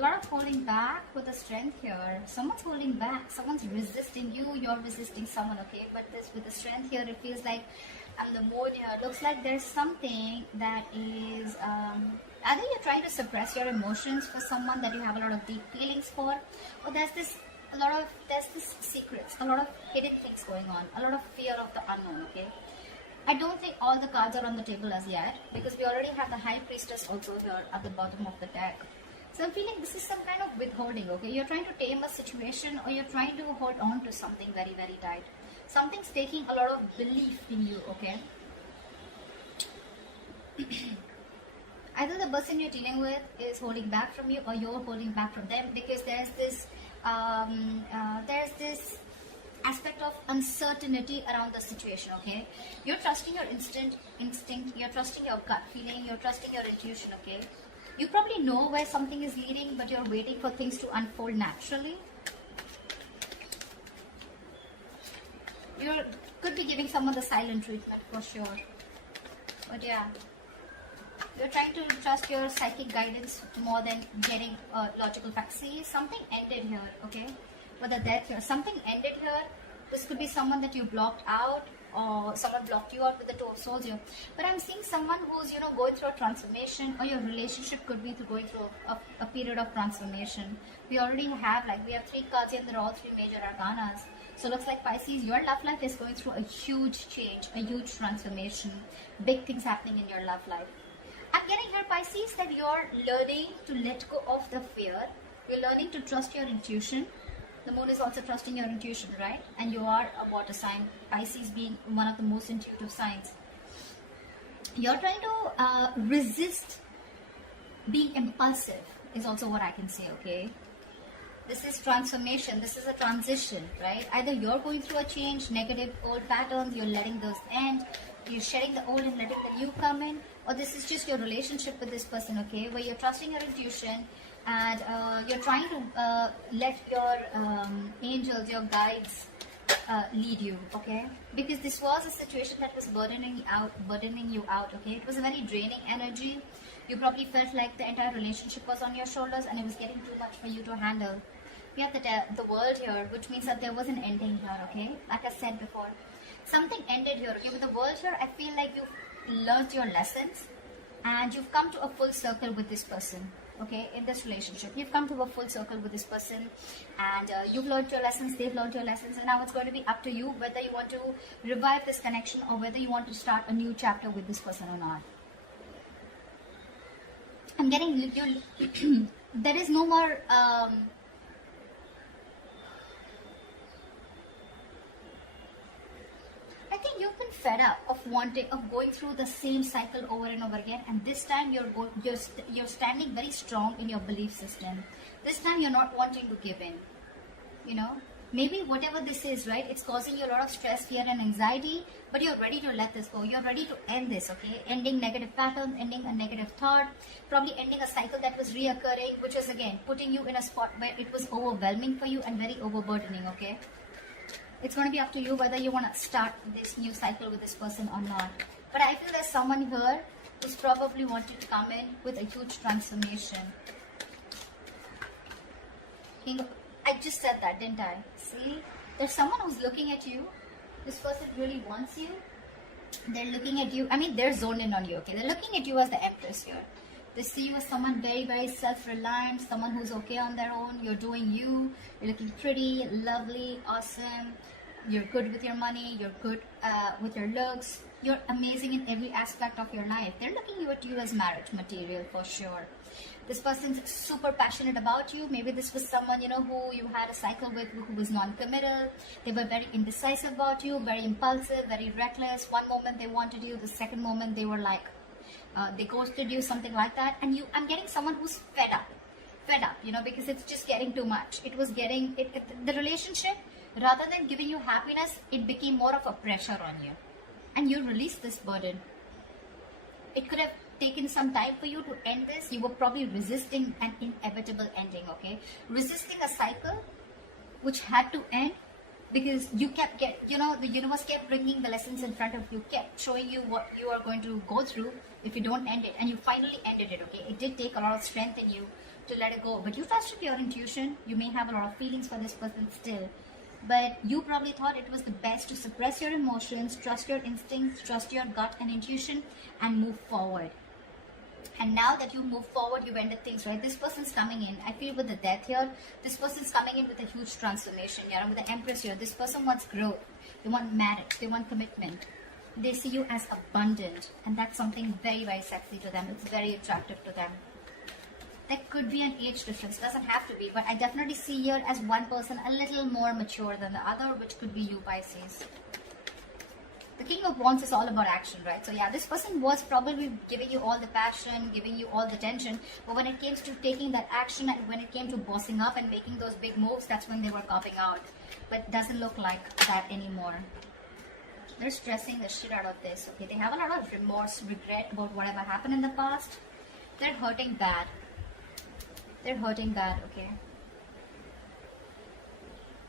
lot of holding back with the strength here. Someone's holding back. Someone's resisting you. You're resisting someone, okay? But this with the strength here, it feels like, and the moon here, looks like there's something that is, either you're trying to suppress your emotions for someone that you have a lot of deep feelings for, or there's this secrets, a lot of hidden things going on, a lot of fear of the unknown, okay? I don't think all the cards are on the table as yet, because we already have the High Priestess also here at the bottom of the deck. So I'm feeling this is some kind of withholding, okay? You're trying to tame a situation, or you're trying to hold on to something very, very tight. Something's taking a lot of belief in you, okay? Either the person you're dealing with is holding back from you, or you're holding back from them, because there's this aspect of uncertainty around the situation, okay? You're trusting your instinct, you're trusting your gut feeling, you're trusting your intuition, okay? You probably know where something is leading, but you're waiting for things to unfold naturally. You could be giving someone the silent treatment for sure. But yeah, you're trying to trust your psychic guidance more than getting logical facts. See, something ended here, okay? With the death here, something ended here. This could be someone that you blocked out, or someone blocked you out with the Two of Swords here. But I'm seeing someone who's, going through a transformation, or your relationship could be going through a period of transformation. We already have, we have 3 cards here, and they're all 3 major arcanas. So it looks like Pisces, your love life is going through a huge change, a huge transformation, big things happening in your love life. I'm getting here, Pisces, that you're learning to let go of the fear. You're learning to trust your intuition. The moon is also trusting your intuition, right? And you are a water sign, Pisces being one of the most intuitive signs. You're trying to resist being impulsive, is also what I can say, okay? This is transformation, this is a transition, right? Either you're going through a change, negative old patterns, you're letting those end, you're shedding the old and letting the new come in, or this is just your relationship with this person, okay? Where you're trusting your intuition, and you're trying to let your angels, your guides lead you, okay? Because this was a situation that was burdening you out, okay? It was a very draining energy. You probably felt like the entire relationship was on your shoulders and it was getting too much for you to handle. We have the world here, which means that there was an ending here, okay? Like I said before, something ended here, okay? With the world here, I feel like you've learned your lessons and you've come to a full circle with this person. Okay, in this relationship, you've come to a full circle with this person, and you've learned your lessons, they've learned your lessons, and now it's going to be up to you whether you want to revive this connection or whether you want to start a new chapter with this person or not. I'm getting you. There is no more. I think you've been fed up of going through the same cycle over and over again, and this time you're standing very strong in your belief system. This time you're not wanting to give in. Maybe whatever this is, right? It's causing you a lot of stress, fear, and anxiety, but you're ready to let this go. You're ready to end this, okay? Ending negative patterns, ending a negative thought, probably ending a cycle that was reoccurring, which is again putting you in a spot where it was overwhelming for you and very overburdening, okay? It's going to be up to you whether you want to start this new cycle with this person or not. But I feel there's someone here who's probably wanted to come in with a huge transformation. I just said that, didn't I? See? There's someone who's looking at you. This person really wants you. They're looking at you. I mean, they're zoned in on you, okay? They're looking at you as the Empress here. They see you as someone very, very self-reliant, someone who's okay on their own. You're doing you. You're looking pretty, lovely, awesome. You're good with your money. You're good with your looks. You're amazing in every aspect of your life. They're looking at you as marriage material for sure. This person's super passionate about you. Maybe this was someone, who you had a cycle with who was non-committal. They were very indecisive about you, very impulsive, very reckless. One moment they wanted you, the second moment they were like, they ghosted you, something like that. And I'm getting someone who's fed up, because it's just getting too much. It was getting, the relationship, rather than giving you happiness, it became more of a pressure on you. And you released this burden. It could have taken some time for you to end this. You were probably resisting an inevitable ending, okay? Resisting a cycle which had to end because you kept the universe kept bringing the lessons in front of you, kept showing you what you are going to go through if you don't end it, and you finally ended it, okay? It did take a lot of strength in you to let it go. But you trusted your intuition. You may have a lot of feelings for this person still, but you probably thought it was the best to suppress your emotions, trust your instincts, trust your gut and intuition, and move forward. And now that you move forward, you've ended things, right? This person's coming in. I feel with the death here, this person's coming in with a huge transformation. Yeah, with the Empress here, this person wants growth. They want marriage. They want commitment. They see you as abundant, and that's something very, very sexy to them. It's very attractive to them. There could be an age difference. Doesn't have to be, but I definitely see here as one person a little more mature than the other, which could be you, Pisces. The King of Wands is all about action, right? So yeah, this person was probably giving you all the passion, giving you all the tension, but when it came to taking that action and when it came to bossing up and making those big moves, that's when they were copping out. But it doesn't look like that anymore. They're stressing the shit out of this, okay? They have a lot of remorse, regret about whatever happened in the past. They're hurting bad. They're hurting bad, okay?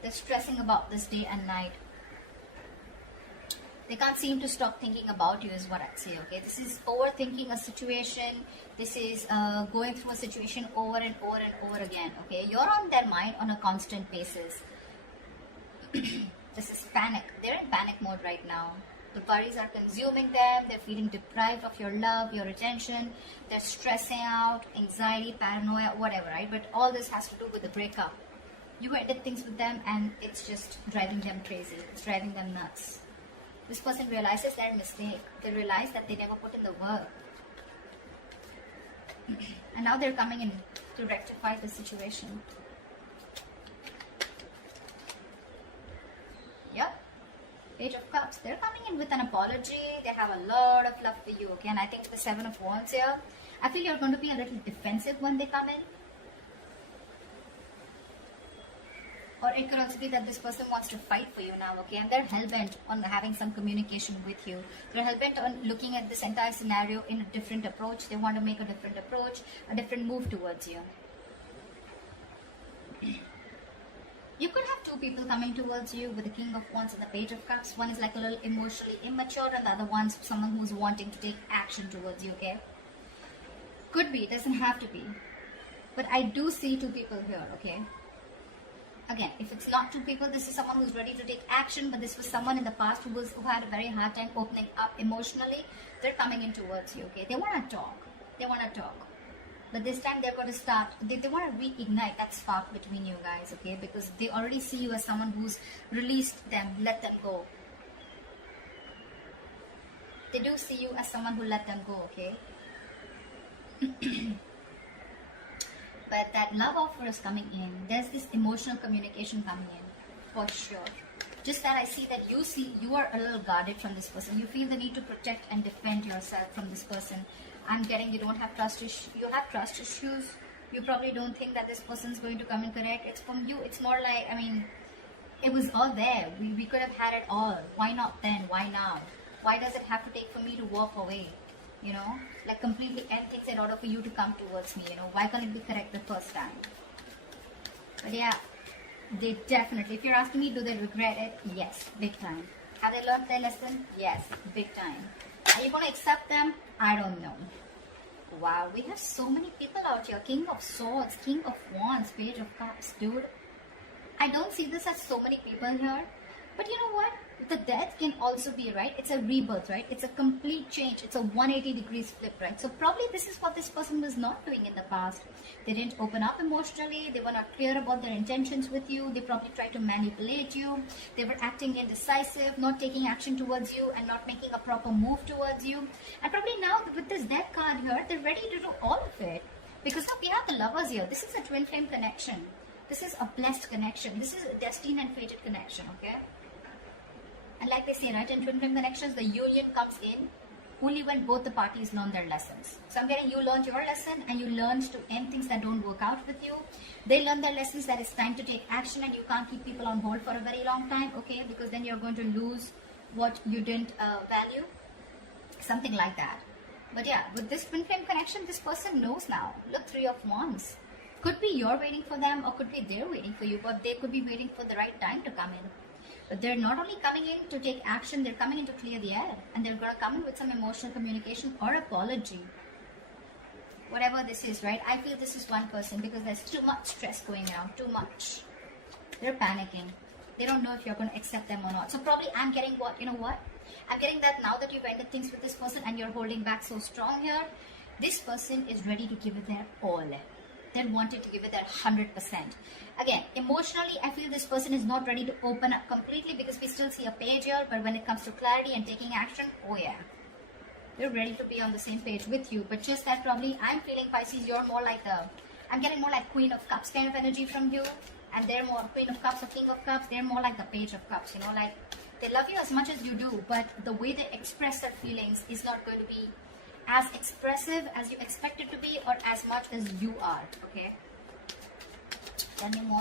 They're stressing about this day and night. They can't seem to stop thinking about you is what I'd say, okay? This is overthinking a situation. This is going through a situation over and over and over again, okay? You're on their mind on a constant basis. This is panic. They're in panic mode right now. The worries are consuming them. They're feeling deprived of your love, your attention. They're stressing out, anxiety, paranoia, whatever, right? But all this has to do with the breakup. You ended things with them and it's just driving them crazy. It's driving them nuts. This person realizes their mistake. They realize that they never put in the work. And now they're coming in to rectify the situation. Yep. Page of Cups. They're coming in with an apology. They have a lot of love for you, okay? And I think the Seven of Wands here, I feel you're going to be a little defensive when they come in. Or it could also be that this person wants to fight for you now, okay? And they're hell-bent on having some communication with you. They're hell-bent on looking at this entire scenario in a different approach. They want to make a different approach, a different move towards you. You could have two people coming towards you with the King of Wands and the Page of Cups. One is like a little emotionally immature and the other one's someone who's wanting to take action towards you, okay? Could be, doesn't have to be. But I do see two people here, okay? Again, if it's not two people, this is someone who's ready to take action, but this was someone in the past who had a very hard time opening up emotionally. They're coming in towards you, okay? They want to talk. They want to talk. But this time they're going to start, they want to reignite that spark between you guys, okay? Because they already see you as someone who's released them, let them go. They do see you as someone who let them go, okay? But that love offer is coming in. There's this emotional communication coming in, for sure. Just that I see that you are a little guarded from this person. You feel the need to protect and defend yourself from this person. I'm getting you don't have trust issues. You have trust issues. You probably don't think that this person's going to come and correct. It's from you. It's more like, I mean, it was all there. We could have had it all. Why not then? Why now? Why does it have to take for me to walk away? You know, like completely end things in order for you to come towards me, you know. Why can't it be correct the first time? But yeah, they definitely, if you're asking me, do they regret it? Yes, big time. Have they learned their lesson? Yes, big time. Are you going to accept them? I don't know. Wow, we have so many people out here. King of Swords, King of Wands, Page of Cups, dude. I don't see this as so many people here. But you know what? The death can also be, right? It's a rebirth, right? It's a complete change. It's a 180 degrees flip, right? So probably this is what this person was not doing in the past. They didn't open up emotionally. They were not clear about their intentions with you. They probably tried to manipulate you. They were acting indecisive, not taking action towards you and not making a proper move towards you. And probably now with this death card here, they're ready to do all of it. Because look, we have the Lovers here. This is a twin flame connection. This is a blessed connection. This is a destined and fated connection, okay? And like they say, right, in twin flame connections, the union comes in only when both the parties learn their lessons. So I'm getting you learned your lesson and you learned to end things that don't work out with you. They learn their lessons that it's time to take action and you can't keep people on hold for a very long time, okay? Because then you're going to lose what you didn't value. Something like that. But yeah, with this twin flame connection, this person knows now. Look, Three of Wands. Could be you're waiting for them or could be they're waiting for you, but they could be waiting for the right time to come in. But they're not only coming in to take action, they're coming in to clear the air. And they're going to come in with some emotional communication or apology. whatever this is, right? I feel this is one person because there's too much stress going around, too much. They're panicking. They don't know if you're going to accept them or not. So probably I'm getting what, you know what? I'm getting that now that you've ended things with this person and you're holding back so strong here, this person is ready to give it their all. They're wanting to give it their 100%. Again, emotionally, I feel this person is not ready to open up completely because we still see a page here, but when it comes to clarity and taking action, oh yeah. They're ready to be on the same page with you, but just that probably I'm feeling, Pisces, you're more like I'm getting more like Queen of Cups kind of energy from you, and they're more Queen of Cups or King of Cups. They're more like the Page of Cups, you know, like they love you as much as you do, but the way they express their feelings is not going to be as expressive as you expect it to be or as much as you are, okay? Tell me more.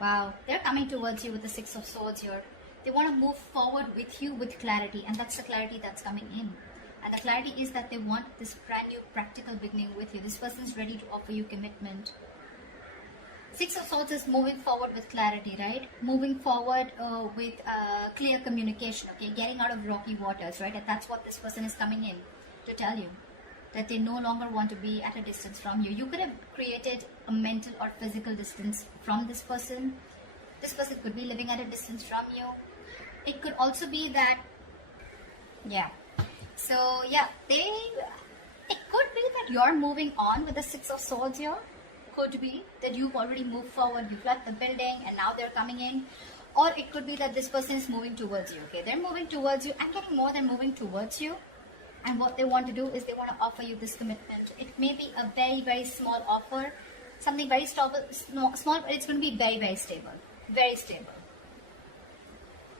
Wow, they're coming towards you with the Six of Swords here. They want to move forward with you with clarity, and that's the clarity that's coming in. And the clarity is that they want this brand new practical beginning with you. This person's ready to offer you commitment. Six of Swords is moving forward with clarity, right? Moving forward with clear communication, okay? Getting out of rocky waters, right? And that's what this person is coming in to tell you. That they no longer want to be at a distance from you. You could have created a mental or physical distance from this person. This person could be living at a distance from you. It could also be that, yeah. So, yeah, it could be that you're moving on with the Six of Swords here. Could be that you've already moved forward, you've left the building and now they're coming in. Or it could be that this person is moving towards you, okay? They're moving towards you. I'm getting more than moving towards you. And what they want to do is they want to offer you this commitment. It may be a very, very small offer. Something very small, but it's going to be very, very stable. Very stable.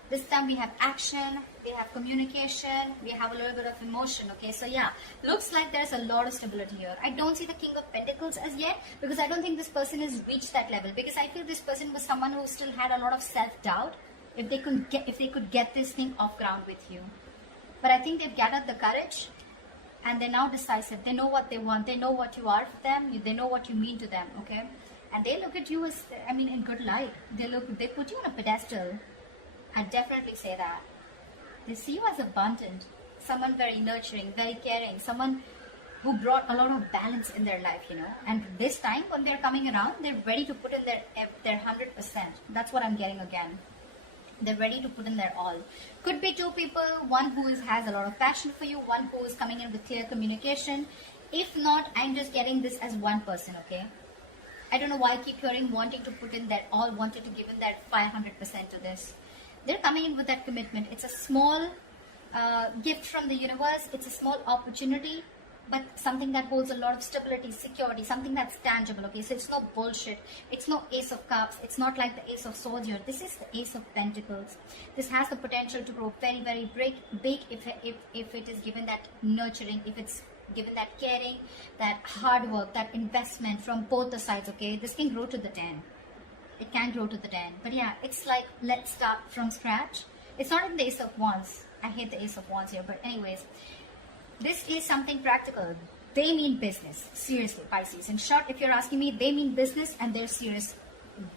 This time we have action, we have communication, we have a little bit of emotion, okay? So yeah, looks like there's a lot of stability here. I don't see the King of Pentacles as yet because I don't think this person has reached that level, because I feel this person was someone who still had a lot of self-doubt if they could get this thing off ground with you. But I think they've gathered the courage and they're now decisive. They know what they want. They know what you are for them. They know what you mean to them, okay? And they look at you as, I mean, in good light. They put you on a pedestal. I'd definitely say that. They see you as abundant, someone very nurturing, very caring, someone who brought a lot of balance in their life, you know. And this time when they're coming around, they're ready to put in their 100%. That's what I'm getting again. They're ready to put in their all. Could be two people, one who has a lot of passion for you, one who is coming in with clear communication. If not, I'm just getting this as one person, okay? I don't know why I keep hearing wanting to put in their all, wanted to give in that 500% to this. They're coming in with that commitment. It's a small gift from the universe. It's a small opportunity, but something that holds a lot of stability, security, something that's tangible, okay? So it's no bullshit. It's no Ace of Cups. It's not like the Ace of Swords here. This is the Ace of Pentacles. This has the potential to grow very, very big if it is given that nurturing, if it's given that caring, that hard work, that investment from both the sides, okay? This can grow to the 10. It can grow to the 10. But yeah, it's like, let's start from scratch. It's not in the Ace of Wands. I hate the Ace of Wands here. But anyways, this is something practical. They mean business. Seriously, Pisces. In short, if you're asking me, they mean business and they're serious.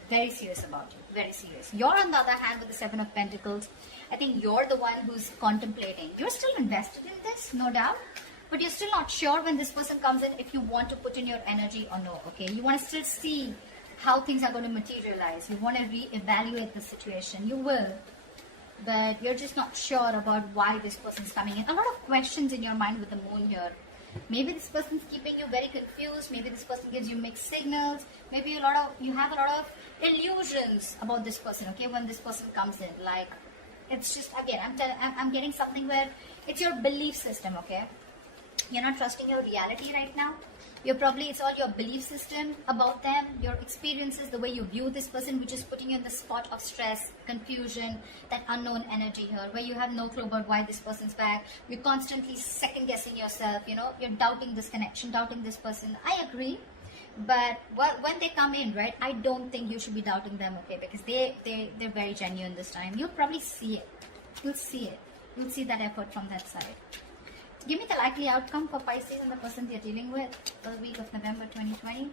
Very serious about you. Very serious. You're on the other hand with the Seven of Pentacles. I think you're the one who's contemplating. You're still invested in this, no doubt. But you're still not sure when this person comes in if you want to put in your energy or no. Okay, you want to still see how things are going to materialize. You want to re-evaluate the situation. You will. But you're just not sure about why this person's coming in. A lot of questions in your mind with the moon here. Maybe this person's keeping you very confused. Maybe this person gives you mixed signals. Maybe you have a lot of illusions about this person, okay, when this person comes in. Like, it's just, again, I'm getting something where it's your belief system, okay? You're not trusting your reality right now. It's all your belief system about them, your experiences, the way you view this person, which is putting you in the spot of stress, confusion, that unknown energy here, where you have no clue about why this person's back. You're constantly second guessing yourself, you know, you're doubting this connection, doubting this person. I agree. But when they come in, right, I don't think you should be doubting them, okay, because they're very genuine this time. You'll probably see it. You'll see it. You'll see that effort from that side. Give me the likely outcome for Pisces and the person they're dealing with for the week of November 2020.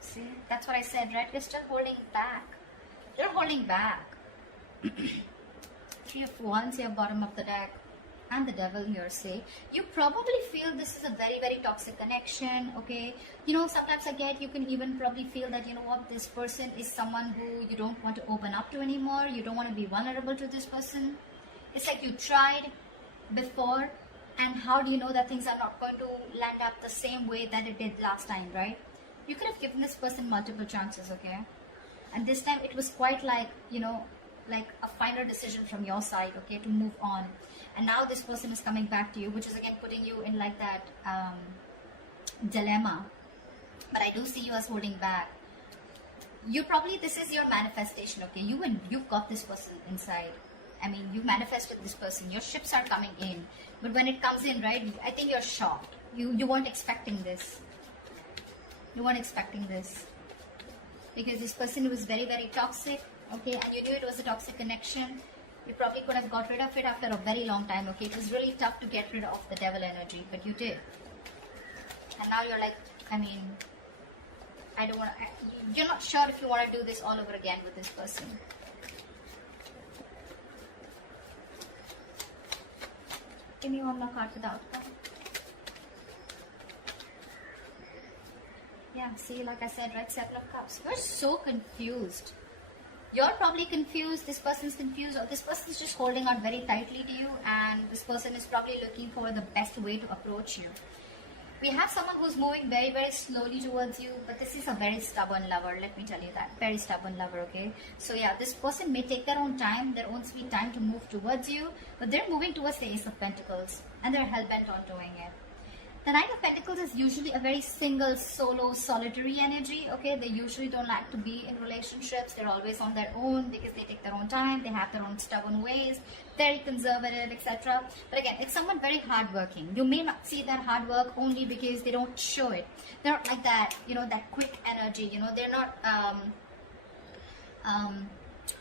See, that's what I said, right? You're still holding back. You're holding back. 3 of Wands here, bottom of the deck. and the devil here say, you probably feel this is a very, very toxic connection, okay? You know, sometimes you can even probably feel that, you know what, this person is someone who you don't want to open up to anymore. You don't want to be vulnerable to this person. It's like you tried before, and how do you know that things are not going to land up the same way that it did last time, right? You could have given this person multiple chances, okay? And this time it was quite like, you know, like a final decision from your side, okay, to move on. And now this person is coming back to you, which is again putting you in like that dilemma. But I do see you as holding back. You probably, this is your manifestation, okay? You've got this person inside. I mean, you manifested this person. Your ships are coming in. But when it comes in, right, I think you're shocked. You weren't expecting this. You weren't expecting this. Because this person was very, very toxic, okay? And you knew it was a toxic connection. You probably could have got rid of it after a very long time, okay? It was really tough to get rid of the devil energy, but you did. And now you're like, I mean, I don't want to, you're not sure if you want to do this all over again with this person. Give me one more card for the outcome. Yeah, see, like I said, right, 7 of Cups. You're so confused. You're probably confused, this person's confused, or this person's just holding on very tightly to you, and this person is probably looking for the best way to approach you. We have someone who's moving very, very slowly towards you, but this is a very stubborn lover, let me tell you that. Very stubborn lover, okay? So yeah, this person may take their own time, their own sweet time to move towards you, but they're moving towards the Ace of Pentacles, and they're hell-bent on doing it. The Knight of Pentacles is usually a very single, solo, solitary energy, okay? They usually don't like to be in relationships. They're always on their own because they take their own time. They have their own stubborn ways, very conservative, etc. But again, it's someone very hardworking. You may not see their hard work only because they don't show it. They're not like that, you know, that quick energy, you know. They're not...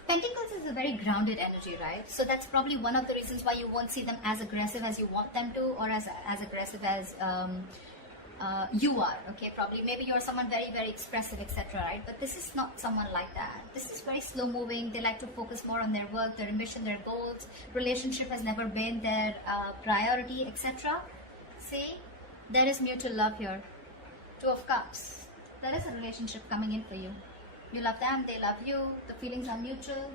Pentacles is a very grounded energy, right? So that's probably one of the reasons why you won't see them as aggressive as you want them to, or as aggressive as you are, okay? Probably, maybe you're someone very, very expressive, etc., right? But this is not someone like that. This is very slow moving. They like to focus more on their work, their ambition, their goals. Relationship has never been their priority, etc. See, there is mutual love here. 2 of Cups. There is a relationship coming in for you. You love them, they love you, the feelings are mutual.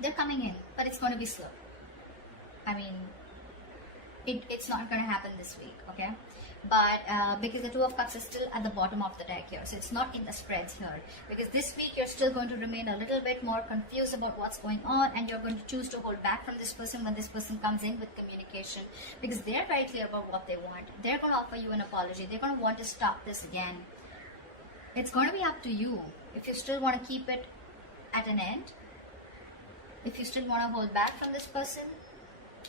They're coming in, but it's going to be slow. I mean, it's not going to happen this week, okay? But because the 2 of Cups is still at the bottom of the deck here, so it's not in the spreads here. Because this week you're still going to remain a little bit more confused about what's going on, and you're going to choose to hold back from this person when this person comes in with communication. Because they're very clear about what they want. They're going to offer you an apology. They're going to want to stop this again. It's going to be up to you if you still want to keep it at an end, if you still want to hold back from this person.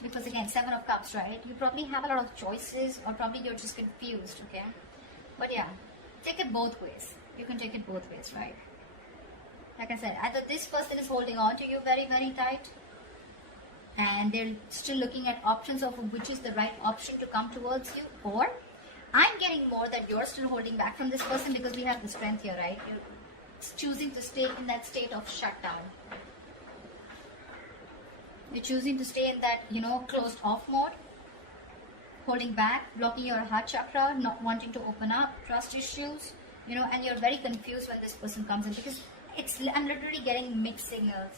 Because again, 7 of Cups, right? You probably have a lot of choices, or probably you're just confused, okay? But yeah, take it both ways. You can take it both ways, right? Like I said, either this person is holding on to you very, very tight, and they're still looking at options of which is the right option to come towards you, or I'm getting more that you're still holding back from this person because we have the Strength here, right? You're choosing to stay in that state of shutdown. You're choosing to stay in that, you know, closed off mode, holding back, blocking your heart chakra, not wanting to open up, trust issues, you know, and you're very confused when this person comes in because I'm literally getting mixed signals.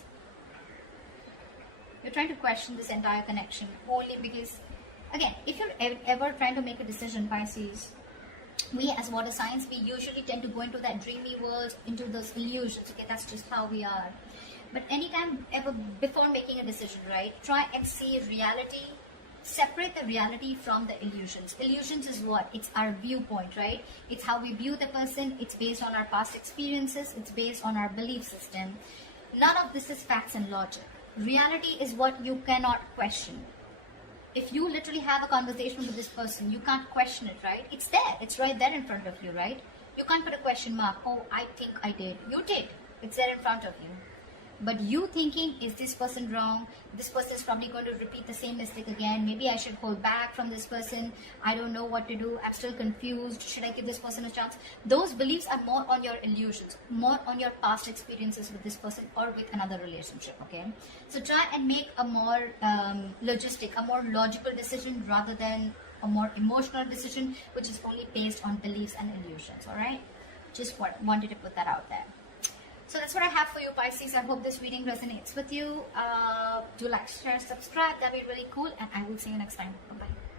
You're trying to question this entire connection only because, again, if you're ever trying to make a decision, Pisces, we as water signs, we usually tend to go into that dreamy world, into those illusions, okay, that's just how we are. But anytime ever before making a decision, right, try and see reality, separate the reality from the illusions. Illusions is what? It's our viewpoint, right? It's how we view the person, it's based on our past experiences, it's based on our belief system. None of this is facts and logic. Reality is what you cannot question. If you literally have a conversation with this person, you can't question it, right? It's there. It's right there in front of you, right? You can't put a question mark. Oh, I think I did. You did. It's there in front of you. but you thinking, is this person wrong? This person is probably going to repeat the same mistake again. Maybe I should hold back from this person. I don't know what to do. I'm still confused. Should I give this person a chance? Those beliefs are more on your illusions, more on your past experiences with this person or with another relationship, okay? So try and make a more logistic, a more logical decision rather than a more emotional decision, which is only based on beliefs and illusions, all right? Just wanted to put that out there. So that's what I have for you, Pisces. I hope this reading resonates with you. Do like, share, subscribe. That'd be really cool. And I will see you next time. Bye-bye.